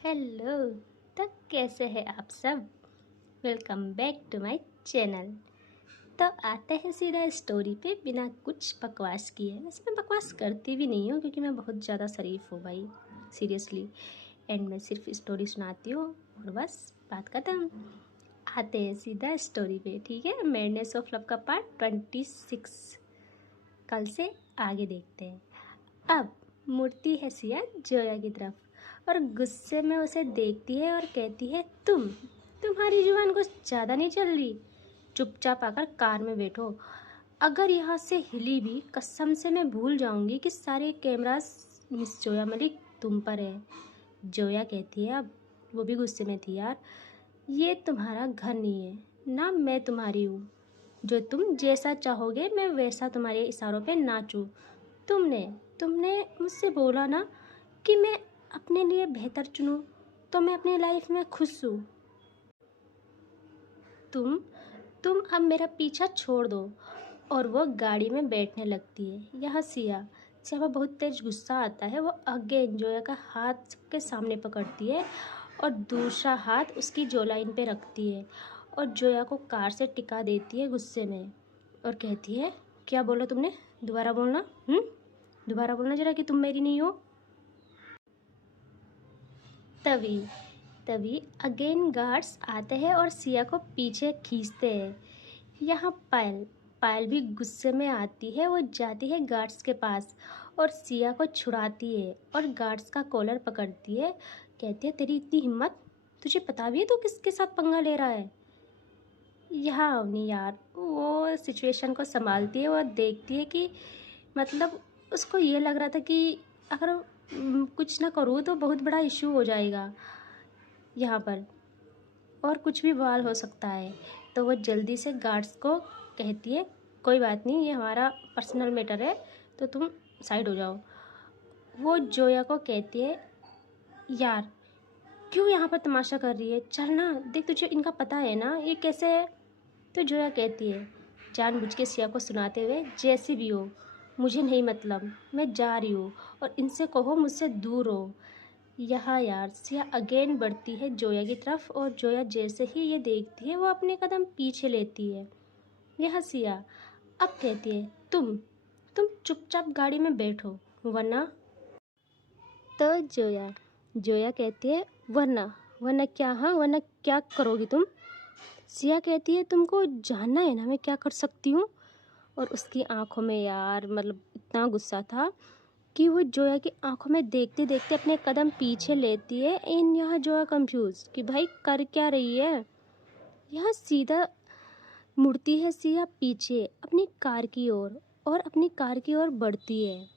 Hello. तो कैसे हैं आप सब? Welcome back to my channel. तो आते हैं सीधा स्टोरी पे बिना कुछ बकवास किए। वैसे मैं बकवास करती भी नहीं हूँ क्योंकि मैं बहुत ज़्यादा शरीफ हूँ भाई, सीरियसली। एंड मैं सिर्फ स्टोरी सुनाती हूँ और बस बात खत्म। आते हैं सीधा स्टोरी पे, ठीक है। मैडनेस ऑफ लव का पार्ट 26 कल से आगे देखते हैं। अब मुड़ती है सिया जोया की तरफ और गुस्से में उसे देखती है और कहती है, तुम्हारी जुबान कुछ ज़्यादा नहीं चल रही। चुपचाप आकर कार में बैठो। अगर यहाँ से हिली भी कसम से मैं भूल जाऊंगी कि सारे कैमरास मिस जोया मलिक तुम पर है। जोया कहती है, अब वो भी गुस्से में थी, यार ये तुम्हारा घर नहीं है ना, मैं तुम्हारी हूँ। जो तुम जैसा चाहोगे मैं वैसा तुम्हारे इशारों पे नाचूं। तुमने तुमने मुझसे बोला ना कि मैं अपने लिए बेहतर चुनूं, तो मैं अपनी लाइफ में खुश हूँ। तुम अब मेरा पीछा छोड़ दो। और वो गाड़ी में बैठने लगती है। यह सिया को बहुत तेज गुस्सा आता है। वो अगेन जोया का हाथ के सामने पकड़ती है और दूसरा हाथ उसकी जोलाइन पे रखती है और जोया को कार से टिका देती है गुस्से में और कहती है, क्या बोला तुमने? दोबारा बोलना। दोबारा बोलना जरा कि तुम मेरी नहीं हो। तभी तभी अगेन गार्ड्स आते हैं और सिया को पीछे खींचते हैं। यहाँ पायल पायल भी गुस्से में आती है। वो जाती है गार्ड्स के पास और सिया को छुड़ाती है और गार्ड्स का कॉलर पकड़ती है। कहती है, तेरी इतनी हिम्मत, तुझे पता भी है तू किसके साथ पंगा ले रहा है? यहाँ अवनी यार वो सिचुएशन को संभालती है और देखती है कि मतलब उसको ये लग रहा था कि अगर कुछ ना करूँ तो बहुत बड़ा इशू हो जाएगा यहाँ पर और कुछ भी बवाल हो सकता है। तो वो जल्दी से गार्ड्स को कहती है, कोई बात नहीं, ये हमारा पर्सनल मैटर है, तो तुम साइड हो जाओ। वो जोया को कहती है, यार क्यों यहाँ पर तमाशा कर रही है, चल ना देख, तुझे इनका पता है ना ये कैसे है। तो जोया कहती है जानबूझ के सिया को सुनाते हुए, जैसी भी हो मुझे नहीं मतलब, मैं जा रही हूँ और इनसे कहो मुझसे दूर हो। यहाँ यार सिया अगेन बढ़ती है जोया की तरफ और जोया जैसे ही ये देखती है वो अपने कदम पीछे लेती है। यह सिया अब कहती है, तुम चुपचाप गाड़ी में बैठो वरना। तो जोया जोया कहती है, वरना वरना क्या? हाँ, वरना क्या करोगी तुम? सिया कहती है, तुमको जानना है ना मैं क्या कर सकती हूँ। और उसकी आंखों में यार मतलब इतना गुस्सा था कि वो जोया की आंखों में देखते देखते अपने कदम पीछे लेती है। इन यहाँ जोया कंफ्यूज कि भाई कर क्या रही है। यह सीधा मुड़ती है सिया पीछे अपनी कार की ओर और अपनी कार की ओर बढ़ती है।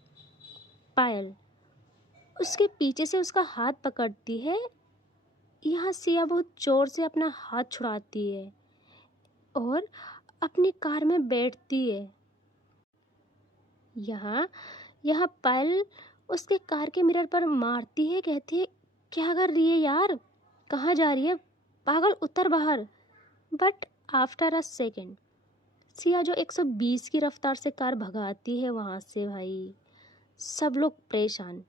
पायल उसके पीछे से उसका हाथ पकड़ती है। यहाँ सिया बहुत जोर से अपना हाथ छुड़ाती है और अपनी कार में बैठती है। यहाँ यहाँ पायल उसके कार के मिरर पर मारती है, कहती है, क्या कर रही है यार, कहाँ जा रही है, पागल, उतर बाहर। But after a second Siya जो 120 की रफ्तार से कार भगाती है वहाँ से, भाई सब लोग परेशान।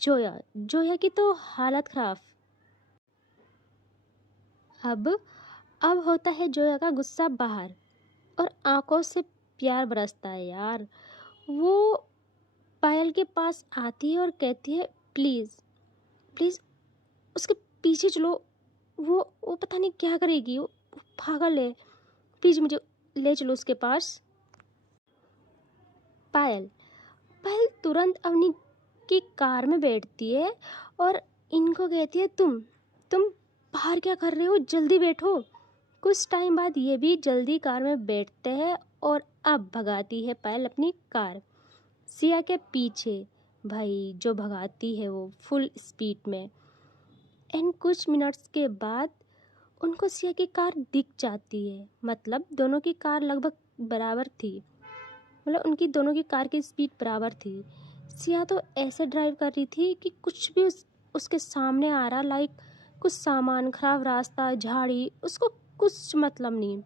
जोया जोया की तो हालत खराब। अब होता है जोया का गुस्सा बाहर और आंखों से प्यार बरसता है यार। वो पायल के पास आती है और कहती है, प्लीज़ प्लीज़ उसके पीछे चलो, वो पता नहीं क्या करेगी, वो पागल है, प्लीज़ मुझे ले चलो उसके पास। पायल पायल तुरंत अवनी की कार में बैठती है और इनको कहती है, तुम बाहर क्या कर रहे हो, जल्दी बैठो। कुछ टाइम बाद ये भी जल्दी कार में बैठते हैं और अब भगाती है पायल अपनी कार सिया के पीछे। भाई जो भगाती है वो फुल स्पीड में। एंड कुछ मिनट्स के बाद उनको सिया की कार दिख जाती है। मतलब दोनों की कार लगभग बराबर थी, मतलब उनकी दोनों की कार की स्पीड बराबर थी। सिया तो ऐसे ड्राइव कर रही थी कि कुछ भी उसके सामने आ रहा, लाइक कुछ सामान, खराब रास्ता, झाड़ी, उसको कुछ मतलब नहीं,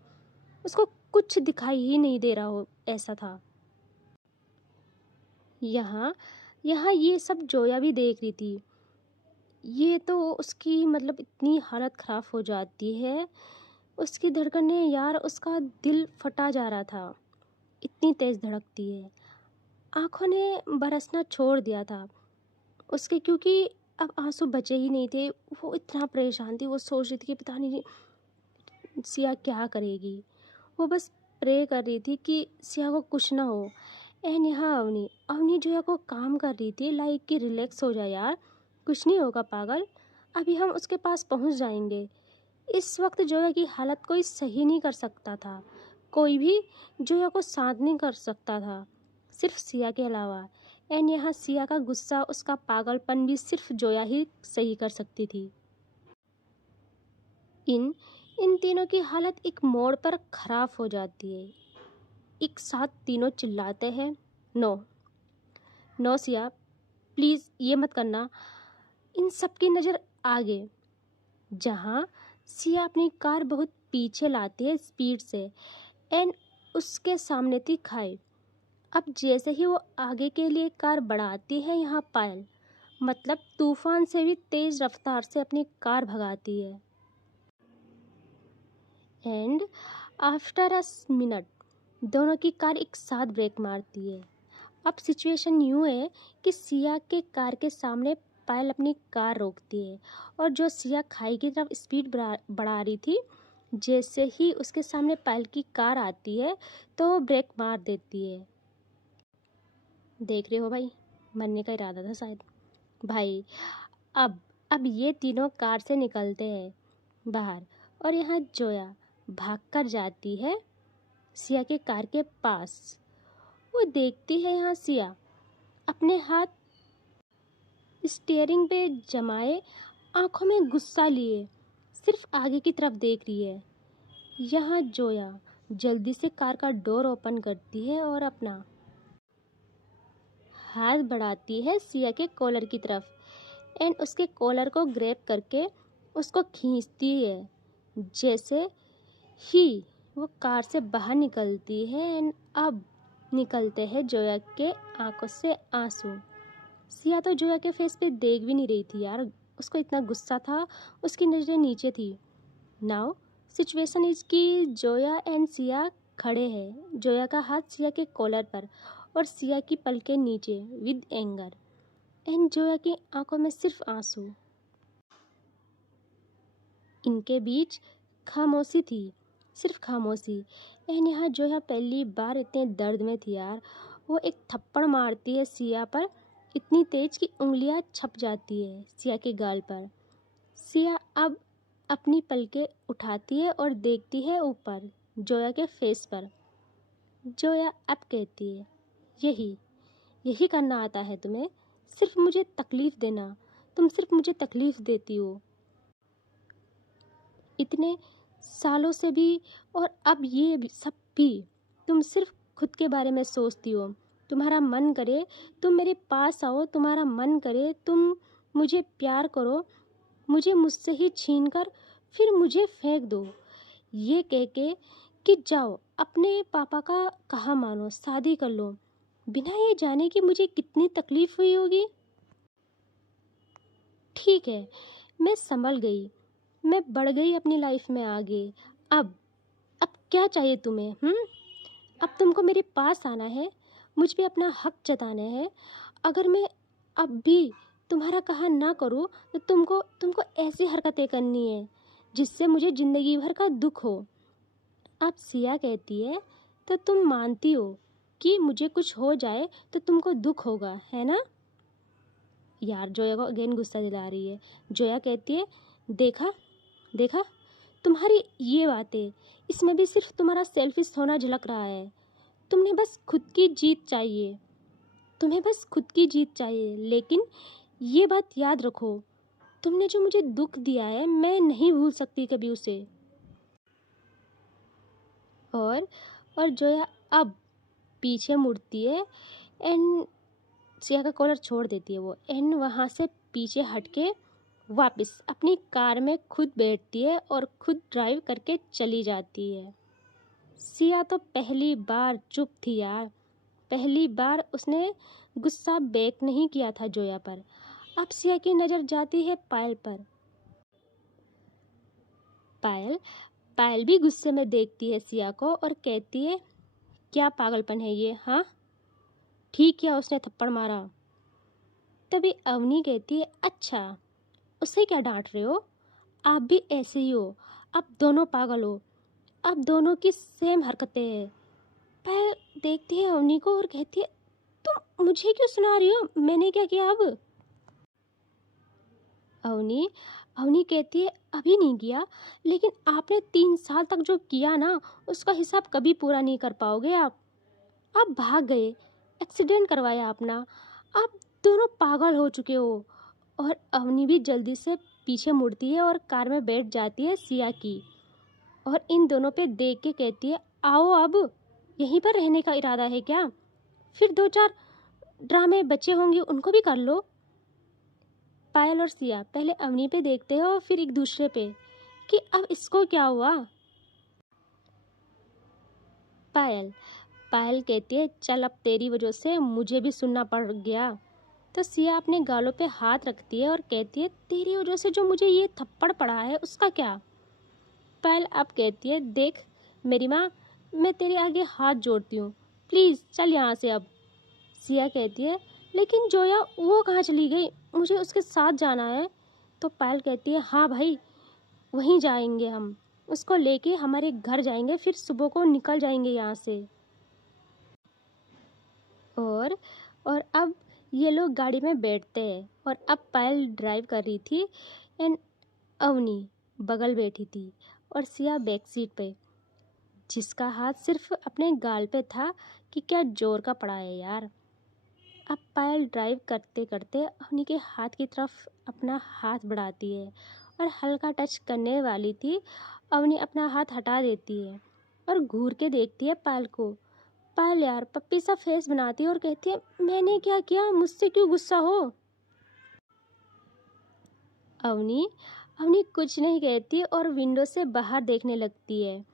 उसको कुछ दिखाई ही नहीं दे रहा हो, ऐसा था। यहाँ यहाँ ये सब जोया भी देख रही थी। ये तो उसकी मतलब इतनी हालत ख़राब हो जाती है, उसकी धड़कनें यार, उसका दिल फटा जा रहा था, इतनी तेज़ धड़कती है। आँखों ने बरसना छोड़ दिया था उसके, क्योंकि अब आँसू बचे ही नहीं थे। वो इतना परेशान थी, वो सोच रही थी कि पता नहीं सिया क्या करेगी। वो बस प्रे कर रही थी कि सिया को कुछ ना हो। एंड यहाँ अवनी जो है को काम कर रही थी लाइक कि रिलैक्स हो जाए यार, कुछ नहीं होगा पागल, अभी हम उसके पास पहुँच जाएंगे। इस वक्त जोया की हालत कोई सही नहीं कर सकता था, कोई भी जोया को शांत नहीं कर सकता था, सिर्फ सिया के अलावा। एंड यहाँ सिया का गुस्सा, उसका पागलपन भी सिर्फ जोया ही सही कर सकती थी। इन इन तीनों की हालत एक मोड़ पर खराब हो जाती है। एक साथ तीनों चिल्लाते हैं, नो नो सिया, प्लीज़ ये मत करना। इन सब की नज़र आगे, जहाँ सिया अपनी कार बहुत पीछे लाती है स्पीड से एंड उसके सामने थी खाई। अब जैसे ही वो आगे के लिए कार बढ़ाती है, यहाँ पायल मतलब तूफान से भी तेज़ रफ्तार से अपनी कार भगाती है। एंड आफ्टर अ मिनट दोनों की कार एक साथ ब्रेक मारती है। अब सिचुएशन यूँ है कि सिया के कार के सामने पायल अपनी कार रोकती है और जो सिया खाई की तरफ स्पीड बढ़ा रही थी, जैसे ही उसके सामने पायल की कार आती है तो वो ब्रेक मार देती है। देख रहे हो भाई, मरने का इरादा था शायद भाई। अब ये तीनों कार से निकलते हैं बाहर और यहाँ जोया भागकर जाती है सिया के कार के पास। वो देखती है यहाँ सिया अपने हाथ स्टीयरिंग पे जमाए, आंखों में गुस्सा लिए सिर्फ आगे की तरफ देख रही है। यहाँ जोया जल्दी से कार का डोर ओपन करती है और अपना हाथ बढ़ाती है सिया के कॉलर की तरफ एंड उसके कॉलर को ग्रैब करके उसको खींचती है। जैसे ही वो कार से बाहर निकलती है एंड अब निकलते हैं जोया के आंखों से आंसू। सिया तो जोया के फेस पे देख भी नहीं रही थी यार, उसको इतना गुस्सा था, उसकी नज़रें नीचे थी। नाउ सिचुएशन इज कि जोया एंड सिया खड़े हैं, जोया का हाथ सिया के कॉलर पर और सिया की पलकें नीचे विद एंगर एंड जोया की आंखों में सिर्फ आंसू। इनके बीच खामोशी थी, सिर्फ खामोशी। एंड यहाँ जोया पहली बार इतने दर्द में थी यार। वो एक थप्पड़ मारती है सिया पर, इतनी तेज कि उंगलियां छप जाती है सिया के गाल पर। सिया अब अपनी पलकें उठाती है और देखती है ऊपर जोया के फेस पर। जोया अब कहती है, यही यही करना आता है तुम्हें, सिर्फ मुझे तकलीफ़ देना, तुम सिर्फ मुझे तकलीफ़ देती हो इतने सालों से भी, और अब ये सब भी तुम सिर्फ खुद के बारे में सोचती हो। तुम्हारा मन करे तुम मेरे पास आओ, तुम्हारा मन करे तुम मुझे प्यार करो, मुझे मुझसे ही छीन कर फिर मुझे फेंक दो, ये कह के कि जाओ अपने पापा का कहा मानो, शादी कर लो, बिना ये जाने कि मुझे कितनी तकलीफ़ हुई होगी। ठीक है, मैं संभल गई, मैं बढ़ गई अपनी लाइफ में आगे। अब क्या चाहिए तुम्हें? अब तुमको मेरे पास आना है, मुझ पे अपना हक जताना है। अगर मैं अब भी तुम्हारा कहा ना करूँ तो तुमको तुमको ऐसी हरकतें करनी है जिससे मुझे ज़िंदगी भर का दुख हो। अब सिया कहती है, तो तुम मानती हो कि मुझे कुछ हो जाए तो तुमको दुख होगा, है ना? यार जोया को अगेन गुस्सा दिला रही है। जोया कहती है, देखा देखा तुम्हारी ये बातें, इसमें भी सिर्फ तुम्हारा सेल्फिश होना झलक रहा है। तुमने बस खुद की जीत चाहिए, तुम्हें बस खुद की जीत चाहिए। लेकिन ये बात याद रखो, तुमने जो मुझे दुख दिया है मैं नहीं भूल सकती कभी उसे। और जोया अब पीछे मुड़ती है एंड सिया का कॉलर छोड़ देती है वो, एंड वहाँ से पीछे हटके वापस अपनी कार में खुद बैठती है और खुद ड्राइव करके चली जाती है। सिया तो पहली बार चुप थी यार, पहली बार उसने गुस्सा बैक नहीं किया था जोया पर। अब सिया की नज़र जाती है पायल पर। पायल पायल भी गुस्से में देखती है सिया को और कहती है, क्या पागलपन है ये, हाँ? ठीक किया उसने थप्पड़ मारा। तभी अवनी कहती है, अच्छा, उसे क्या डांट रहे हो? आप भी ऐसे ही हो, आप दोनों पागल हो, आप दोनों की सेम हरकतें हैं। पायल देखती है अवनी को और कहती है, तुम मुझे क्यों सुना रही हो? मैंने क्या किया अब? अवनी अवनी कहती है, अभी नहीं किया, लेकिन आपने 3 साल तक जो किया ना, उसका हिसाब कभी पूरा नहीं कर पाओगे आप भाग गए, एक्सीडेंट करवाया अपना, आप दोनों पागल हो चुके हो। और अवनी भी जल्दी से पीछे मुड़ती है और कार में बैठ जाती है सिया की, और इन दोनों पे देख के कहती है, आओ अब, यहीं पर रहने का इरादा है क्या? फिर 2-4 ड्रामे बचे होंगे, उनको भी कर लो। पायल और सिया पहले अवनी पे देखते हैं और फिर एक दूसरे पे कि अब इसको क्या हुआ। पायल पायल कहती है, चल अब तेरी वजह से मुझे भी सुनना पड़ गया। तो सिया अपने गालों पे हाथ रखती है और कहती है, तेरी वजह से जो मुझे ये थप्पड़ पड़ा है उसका क्या? पायल अब कहती है, देख मेरी माँ, मैं तेरे आगे हाथ जोड़ती हूँ, प्लीज़ चल यहाँ से अब। सिया कहती है, लेकिन जोया वो कहाँ चली गई, मुझे उसके साथ जाना है। तो पायल कहती है, हाँ भाई, वहीं जाएंगे हम, उसको लेके हमारे घर जाएंगे, फिर सुबह को निकल जाएंगे यहाँ से। और और अब ये लोग गाड़ी में बैठते हैं और अब पायल ड्राइव कर रही थी एंड अवनी बगल बैठी थी और सिया बैक सीट पे, जिसका हाथ सिर्फ अपने गाल पे था कि क्या जोर का पड़ा है यार। अब पायल ड्राइव करते करते अवनी के हाथ की तरफ अपना हाथ बढ़ाती है और हल्का टच करने वाली थी, अवनी अपना हाथ हटा देती है और घूर के देखती है पायल को। पायल यार पप्पी सा फेस बनाती है और कहती है, मैंने क्या किया, मुझसे क्यों गुस्सा हो? अवनी अवनी कुछ नहीं कहती और विंडो से बाहर देखने लगती है।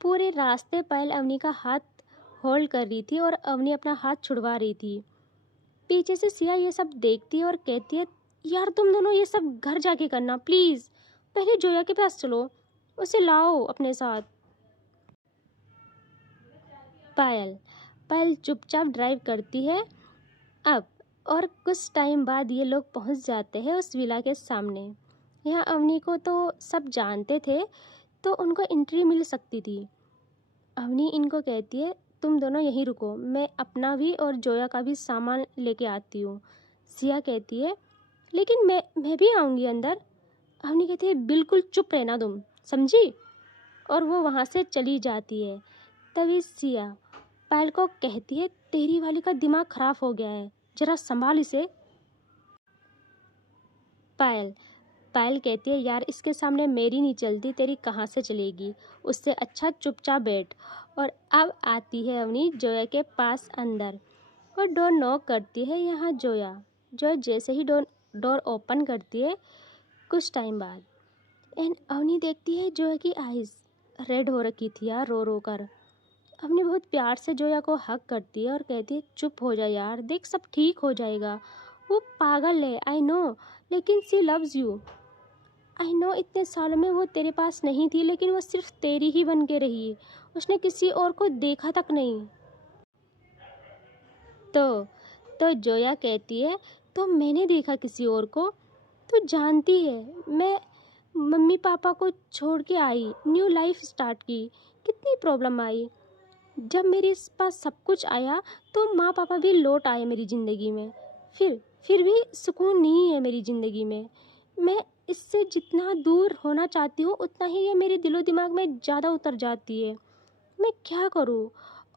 पूरे रास्ते पायल अवनी का हाथ होल्ड कर रही थी और अवनी अपना हाथ छुड़वा रही थी। पीछे से सिया ये सब देखती है और कहती है, यार तुम दोनों ये सब घर जाके करना प्लीज़, पहले जोया के पास चलो, उसे लाओ अपने साथ। पायल पायल चुपचाप ड्राइव करती है अब, और कुछ टाइम बाद ये लोग पहुंच जाते हैं उस विला के सामने। यहाँ अवनी को तो सब जानते थे, तो उनको एंट्री मिल सकती थी। अवनी इनको कहती है, तुम दोनों यहीं रुको, मैं अपना भी और जोया का भी सामान लेके आती हूँ। सिया कहती है, लेकिन मैं भी आऊँगी अंदर। अवनी कहती है, बिल्कुल चुप रहना तुम, समझी? और वो वहाँ से चली जाती है। तभी सिया पायल को कहती है, तेरी वाली का दिमाग खराब हो गया है, जरा संभाल इसे। पायल पायल कहती है, यार इसके सामने मेरी नहीं चलती, तेरी कहाँ से चलेगी, उससे अच्छा चुपचाप बैठ। और अब आती है अवनी जोया के पास अंदर और डोर नॉक करती है। यहाँ जोया जैसे ही डोर ओपन करती है, कुछ टाइम बाद एंड अवनी देखती है जोया की आइज़ रेड हो रखी थी यार, रो रो कर। अवनी बहुत प्यार से जोया को हक करती है और कहती है, चुप हो जा यार, देख सब ठीक हो जाएगा, वो पागल है, आई नो, लेकिन सी लव्स यू। आई नो इतने सालों में वो तेरे पास नहीं थी, लेकिन वो सिर्फ तेरी ही बन के रही, उसने किसी और को देखा तक नहीं। तो तो जोया कहती है, तो मैंने देखा किसी और को, तो जानती है मैं मम्मी पापा को छोड़ के आई, न्यू लाइफ स्टार्ट की, कितनी प्रॉब्लम आई, जब मेरे पास सब कुछ आया तो माँ पापा भी लौट आए मेरी ज़िंदगी में, फिर भी सुकून नहीं है मेरी ज़िंदगी में। मैं इससे जितना दूर होना चाहती हूँ उतना ही ये मेरे दिलो दिमाग में ज़्यादा उतर जाती है, मैं क्या करूँ?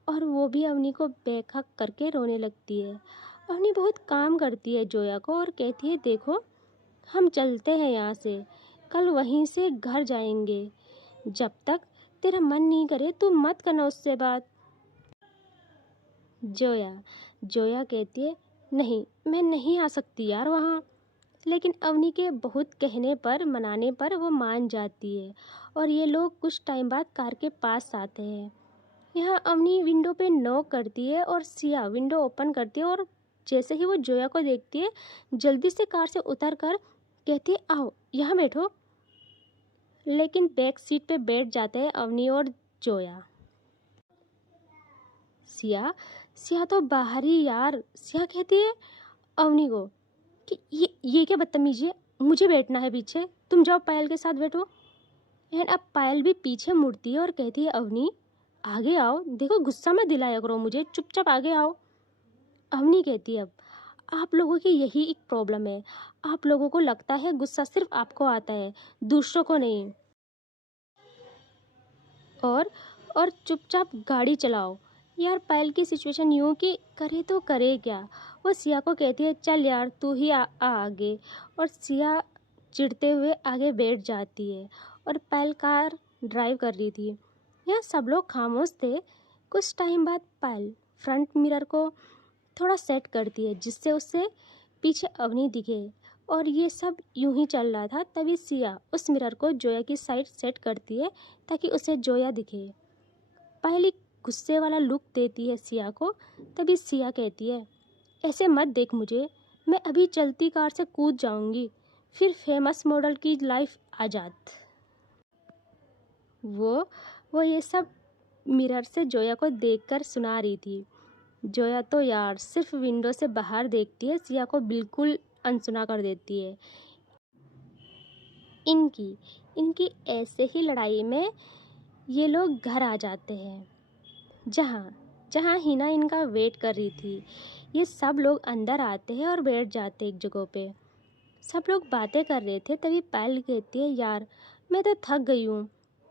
और वो भी अवनी को बेखक करके रोने लगती है। अवनी बहुत काम करती है जोया को और कहती है, देखो हम चलते हैं यहाँ से, कल वहीं से घर जाएंगे, जब तक तेरा मन नहीं करे तू मत करना उससे बात। जोया जोया कहती है, नहीं मैं नहीं आ सकती यार वहाँ। लेकिन अवनी के बहुत कहने पर मनाने पर वो मान जाती है और ये लोग कुछ टाइम बाद कार के पास आते हैं। यहाँ अवनी विंडो पे नॉक करती है और सिया विंडो ओपन करती है और जैसे ही वो जोया को देखती है जल्दी से कार से उतर कर कहती है आओ यहाँ बैठो। लेकिन बैक सीट पे बैठ जाते हैं अवनी और जोया। सिया सिया तो बाहर ही यार। सिया कहती है अवनी को कि ये क्या बदतमीजी है, मुझे बैठना है पीछे, तुम जाओ पायल के साथ बैठो। एंड अब पायल भी पीछे मुड़ती है और कहती है अवनी आगे आओ, देखो गुस्सा मत दिलाया करो मुझे, चुपचाप आगे आओ। अवनी कहती है अब आप लोगों की यही एक प्रॉब्लम है, आप लोगों को लगता है गुस्सा सिर्फ आपको आता है, दूसरों को नहीं। और चुपचाप गाड़ी चलाओ। यार पायल की सिचुएशन यूँ कि करे तो करे क्या। वो सिया को कहती है चल यार तू ही आ आगे। और सिया चिढ़ते हुए आगे बैठ जाती है और पायल कार ड्राइव कर रही थी। यहाँ सब लोग खामोश थे। कुछ टाइम बाद पायल फ्रंट मिरर को थोड़ा सेट करती है जिससे उससे पीछे अवनी दिखे। और ये सब यूं ही चल रहा था, तभी सिया उस मिरर को जोया की साइड सेट करती है ताकि उसे जोया दिखे। पहले गुस्से वाला लुक देती है सिया को, तभी सिया कहती है ऐसे मत देख मुझे, मैं अभी चलती कार से कूद जाऊंगी, फिर फेमस मॉडल की लाइफ आजाद। वो ये सब मिरर से जोया को देखकर सुना रही थी। जोया तो यार सिर्फ विंडो से बाहर देखती है, सिया को बिल्कुल अनसुना कर देती है। इनकी ऐसे ही लड़ाई में ये लोग घर आ जाते हैं जहाँ हिना इनका वेट कर रही थी। ये सब लोग अंदर आते हैं और बैठ जाते एक जगह पे। सब लोग बातें कर रहे थे, तभी पायल कहती है यार मैं तो थक गई हूँ,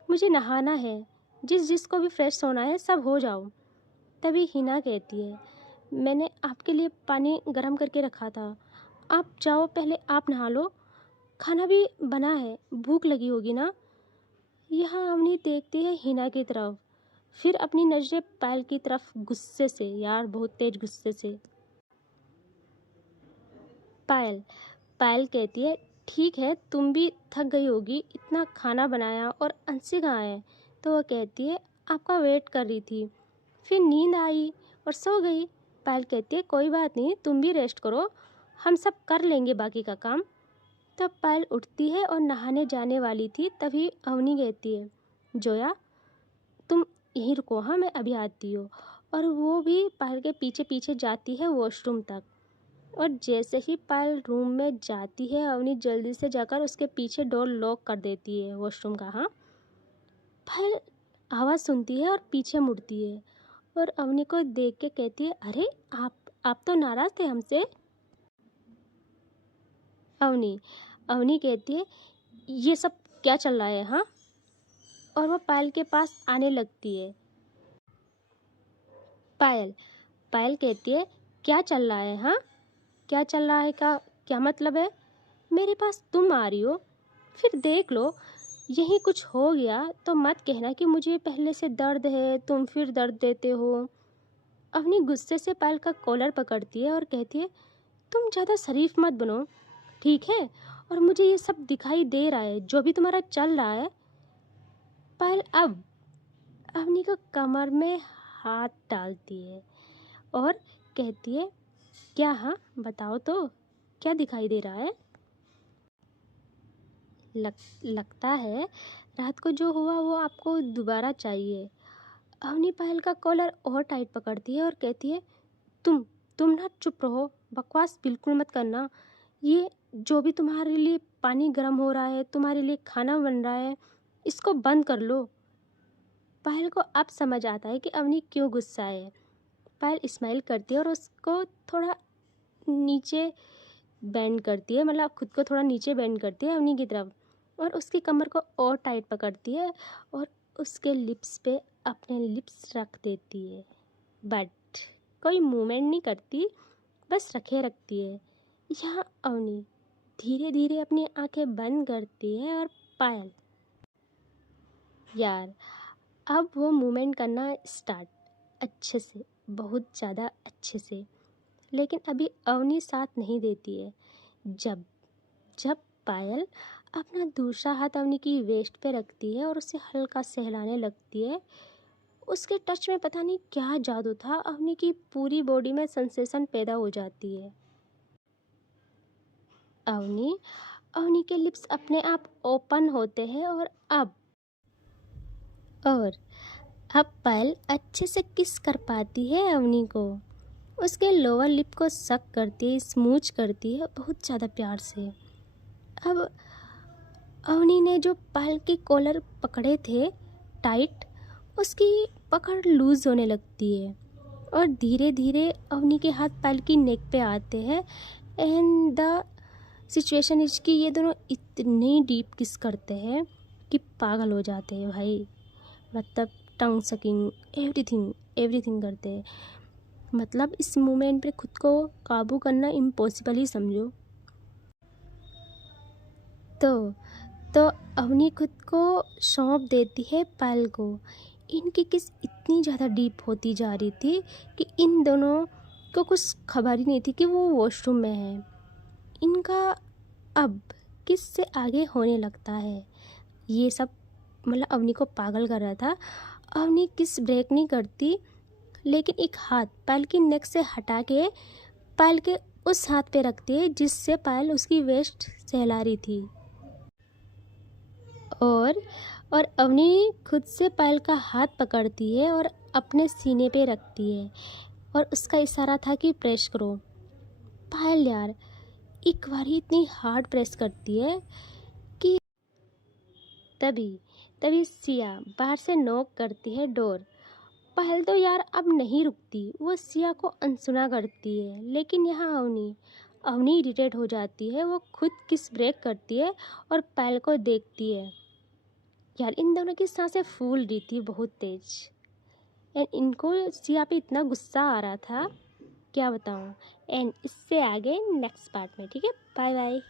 मुझे नहाना है, जिसको भी फ्रेश होना है सब हो जाओ। तभी हिना कहती है मैंने आपके लिए पानी गर्म करके रखा था, आप जाओ पहले आप नहा लो, खाना भी बना है, भूख लगी होगी ना। यहाँ अवनी देखती है हिना की तरफ, फिर अपनी नजरें पायल की तरफ गुस्से से, यार बहुत तेज गुस्से से। पायल पायल कहती है ठीक है तुम भी थक गई होगी, इतना खाना बनाया, और अंशी कहाँ है। तो वह कहती है आपका वेट कर रही थी, फिर नींद आई और सो गई। पायल कहती है कोई बात नहीं, तुम भी रेस्ट करो, हम सब कर लेंगे बाकी का काम। तब पायल उठती है और नहाने जाने वाली थी, तभी अवनी कहती है जोया तुम यहीं रुको, हाँ मैं अभी आती हूँ। और वो भी पायल के पीछे पीछे जाती है वॉशरूम तक। और जैसे ही पायल रूम में जाती है अवनी जल्दी से जाकर उसके पीछे डोर लॉक कर देती है वॉशरूम का। हाँ पायल आवाज़ सुनती है और पीछे मुड़ती है और अवनी को देख के कहती है अरे आप तो नाराज़ थे हमसे। अवनी अवनी कहती है ये सब क्या चल रहा है हाँ। और वो पायल के पास आने लगती है। पायल पायल कहती है क्या चल रहा है हाँ, क्या चल रहा है का क्या मतलब है, मेरे पास तुम आ रही हो, फिर देख लो यही कुछ हो गया तो मत कहना कि मुझे पहले से दर्द है तुम फिर दर्द देते हो। अवनी गुस्से से पायल का कॉलर पकड़ती है और कहती है तुम ज़्यादा शरीफ मत बनो ठीक है, और मुझे ये सब दिखाई दे रहा है जो भी तुम्हारा चल रहा है। पायल अब अवनी को कमर में हाथ डालती है और कहती है क्या हाँ बताओ तो क्या दिखाई दे रहा है। लगता है रात को जो हुआ वो आपको दोबारा चाहिए। अवनी पायल का कॉलर और टाइट पकड़ती है और कहती है तुम ना चुप रहो, बकवास बिल्कुल मत करना, ये जो भी तुम्हारे लिए पानी गर्म हो रहा है, तुम्हारे लिए खाना बन रहा है, इसको बंद कर लो। पायल को अब समझ आता है कि अवनी क्यों गुस्सा है। पायल स्माइल करती है और उसको थोड़ा नीचे बेंड करती है, मतलब खुद को थोड़ा नीचे बेंड करती है अवनी की तरफ, और उसकी कमर को और टाइट पकड़ती है और उसके लिप्स पे अपने लिप्स रख देती है, बट कोई मूवमेंट नहीं करती, बस रखे रखती है। यहाँ अवनी धीरे धीरे अपनी आंखें बंद करती है और पायल यार अब वो मूवमेंट करना स्टार्ट अच्छे से, बहुत ज़्यादा अच्छे से। लेकिन अभी अवनी साथ नहीं देती है। जब जब पायल अपना दूसरा हाथ अवनी की वेस्ट पे रखती है और उसे हल्का सहलाने लगती है, उसके टच में पता नहीं क्या जादू था, अवनी की पूरी बॉडी में सेंसेशन पैदा हो जाती है। अवनी अवनी के लिप्स अपने आप ओपन होते हैं और अब पायल अच्छे से किस कर पाती है अवनी को। उसके लोअर लिप को सक करती है, स्मूच करती है बहुत ज़्यादा प्यार से। अब अवनी ने जो पायल के कॉलर पकड़े थे टाइट, उसकी पकड़ लूज होने लगती है और धीरे धीरे अवनी के हाथ पायल की नेक पे आते हैं। एंड द सिचुएशन इज कि ये दोनों इतने डीप किस करते हैं कि पागल हो जाते हैं भाई। मतलब टंग सकिंग एवरीथिंग करते हैं। मतलब इस मोमेंट पे खुद को काबू करना इम्पॉसिबल ही समझो। तो अवनी खुद को सौंप देती है पायल को। इनकी किस इतनी ज़्यादा डीप होती जा रही थी कि इन दोनों को कुछ खबर ही नहीं थी कि वो वॉशरूम में है। इनका अब किस से आगे होने लगता है। ये सब मतलब अवनी को पागल कर रहा था। अवनी किस ब्रेक नहीं करती, लेकिन एक हाथ पायल की नेक से हटा के पायल के उस हाथ पे रखती है जिससे पायल उसकी वेस्ट सहला रही थी। और अवनी खुद से पायल का हाथ पकड़ती है और अपने सीने पे रखती है और उसका इशारा था कि प्रेस करो। पायल यार एक बार ही इतनी हार्ड प्रेस करती है कि तभी सिया बाहर से नॉक करती है डोर। पायल तो यार अब नहीं रुकती, वो सिया को अनसुना करती है। लेकिन यहाँ अवनी इरिटेट हो जाती है। वो खुद किस ब्रेक करती है और पायल को देखती है। यार इन दोनों की सांसें फूल रही थी बहुत तेज। एंड इनको सिया पे इतना गुस्सा आ रहा था क्या बताऊँ। एंड इससे आगे नेक्स्ट पार्ट में। ठीक है, बाय बाय।